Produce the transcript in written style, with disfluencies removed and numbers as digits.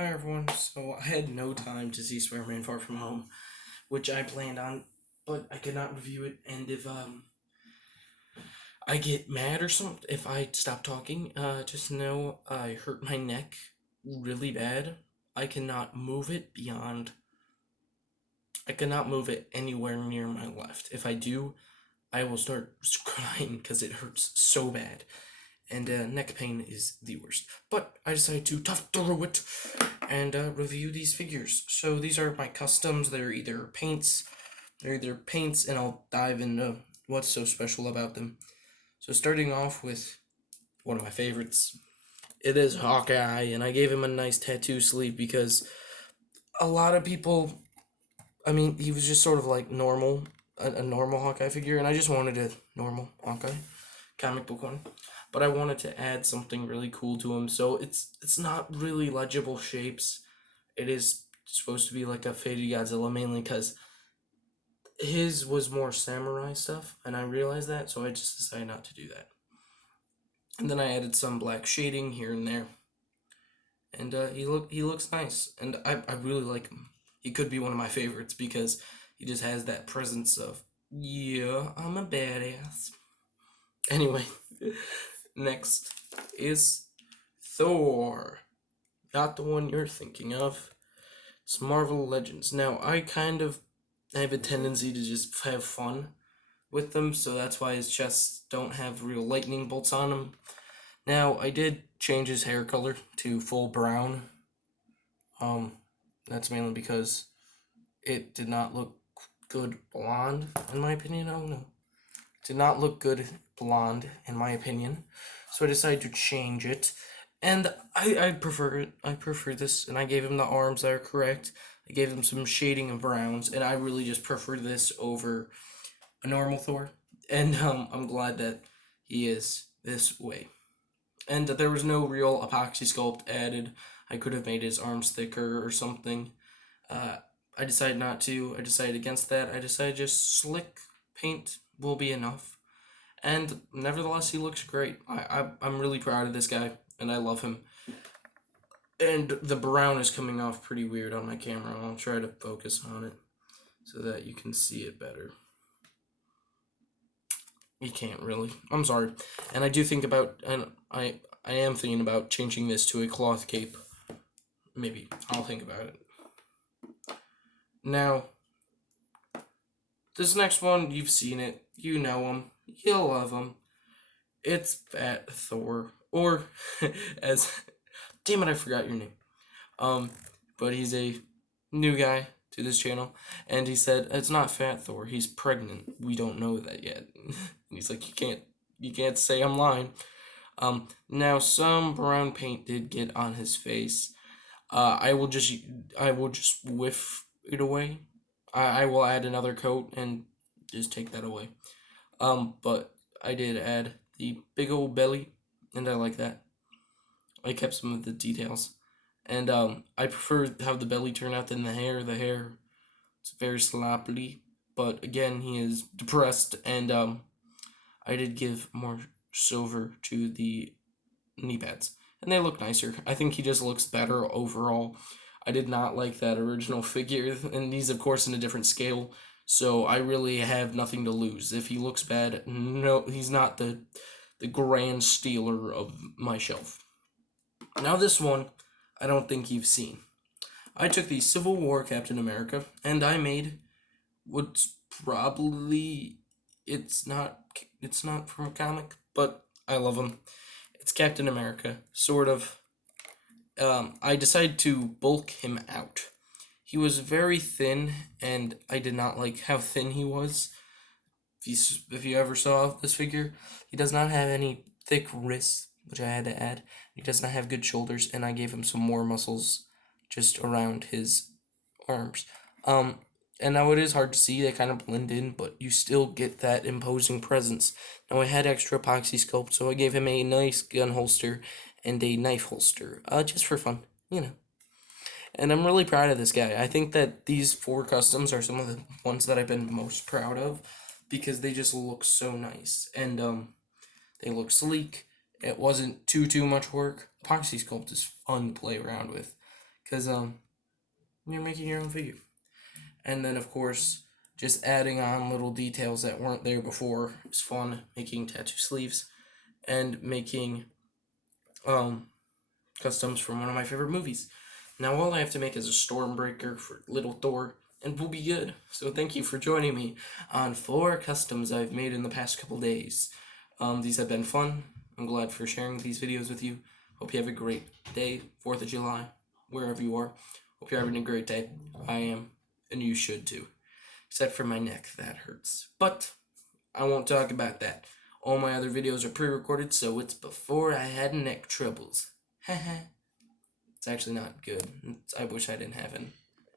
Hi everyone. So I had no time to see Spider-Man Far From Home, which I planned on, but I could not review it. And if I get mad or something, if I stop talking, just know I hurt my neck really bad. I cannot move it beyond. I cannot move it anywhere near my left. If I do, I will start crying because it hurts so bad. And neck pain is the worst. But I decided to tough through it and review these figures. So these are my customs. They're either paints, and I'll dive into what's so special about them. So starting off with one of my favorites, it is Hawkeye, and I gave him a nice tattoo sleeve because a lot of people. I mean, he was just sort of like normal, a normal Hawkeye figure, and I just wanted a normal Hawkeye comic book one, but I wanted to add something really cool to him. So it's not really legible shapes. It is supposed to be like a faded Godzilla mainly because his was more samurai stuff, and I realized that, so I just decided not to do that. And then I added some black shading here and there, and he looks nice, and I really like him. He could be one of my favorites because he just has that presence of yeah, I'm a badass. Anyway, next is Thor. Not the one you're thinking of. It's Marvel Legends. Now, I kind of have a tendency to just have fun with them, so that's why his chests don't have real lightning bolts on them. Now, I did change his hair color to full brown. Um, that's mainly because it did not look good blonde, in my opinion. Oh no. It did not look good blonde, in my opinion. So I decided to change it. And I prefer it. I prefer this, and I gave him the arms that are correct. I gave him some shading of browns, and I really just prefer this over a normal Thor. And I'm glad that he is this way. And that there was no real epoxy sculpt added. I could have made his arms thicker or something. Uh, I decided not to. I decided against that. I decided just slick paint will be enough. And nevertheless, he looks great. I'm really proud of this guy, and I love him. And the brown is coming off pretty weird on my camera. I'll try to focus on it so that you can see it better. You can't really. I'm sorry. And I do think about, and I am thinking about changing this to a cloth cape. Maybe. I'll think about it. Now, this next one, you've seen it. You know him. You'll love him. It's Fat Thor. Or, as. Damn it, I forgot your name. Um, but he's a new guy to this channel, and he said it's not Fat Thor. He's pregnant. We don't know that yet. He's like, you can't say I'm lying. Now some brown paint did get on his face. I will just whiff it away. I will add another coat and just take that away. But I did add the big old belly, and I like that. I kept some of the details. And I prefer how the belly turned out than the hair. The hair, it's very sloppy. But again, he is depressed, and I did give more silver to the knee pads, and they look nicer. I think he just looks better overall. I did not like that original figure, and he's of course in a different scale. So I really have nothing to lose. If he looks bad, no, he's not the grand stealer of my shelf. Now this one, I don't think you've seen. I took the Civil War Captain America, and I made what's probably it's not from a comic, but I love him. It's Captain America, sort of. I decided to bulk him out. He was very thin, and I did not like how thin he was. If you ever saw this figure, he does not have any thick wrists, which I had to add. He does not have good shoulders, and I gave him some more muscles just around his arms. And now it is hard to see, they kind of blend in, but you still get that imposing presence. Now I had extra epoxy sculpt, so I gave him a nice gun holster and a knife holster, just for fun, you know. And I'm really proud of this guy. I think that these four customs are some of the ones that I've been most proud of because they just look so nice, and they look sleek. It wasn't too much work. Epoxy sculpt is fun to play around with because you're making your own figure. And then of course, just adding on little details that weren't there before is fun. Making tattoo sleeves and making customs from one of my favorite movies. Now all I have to make is a Stormbreaker for Little Thor, and we'll be good. So thank you for joining me on 4 customs I've made in the past couple days. These have been fun. I'm glad for sharing these videos with you. Hope you have a great day, 4th of July, wherever you are. Hope you're having a great day. I am, and you should too. Except for my neck, that hurts. But I won't talk about that. All my other videos are pre-recorded, so it's before I had neck troubles. Haha. It's actually not good. I wish I didn't have it.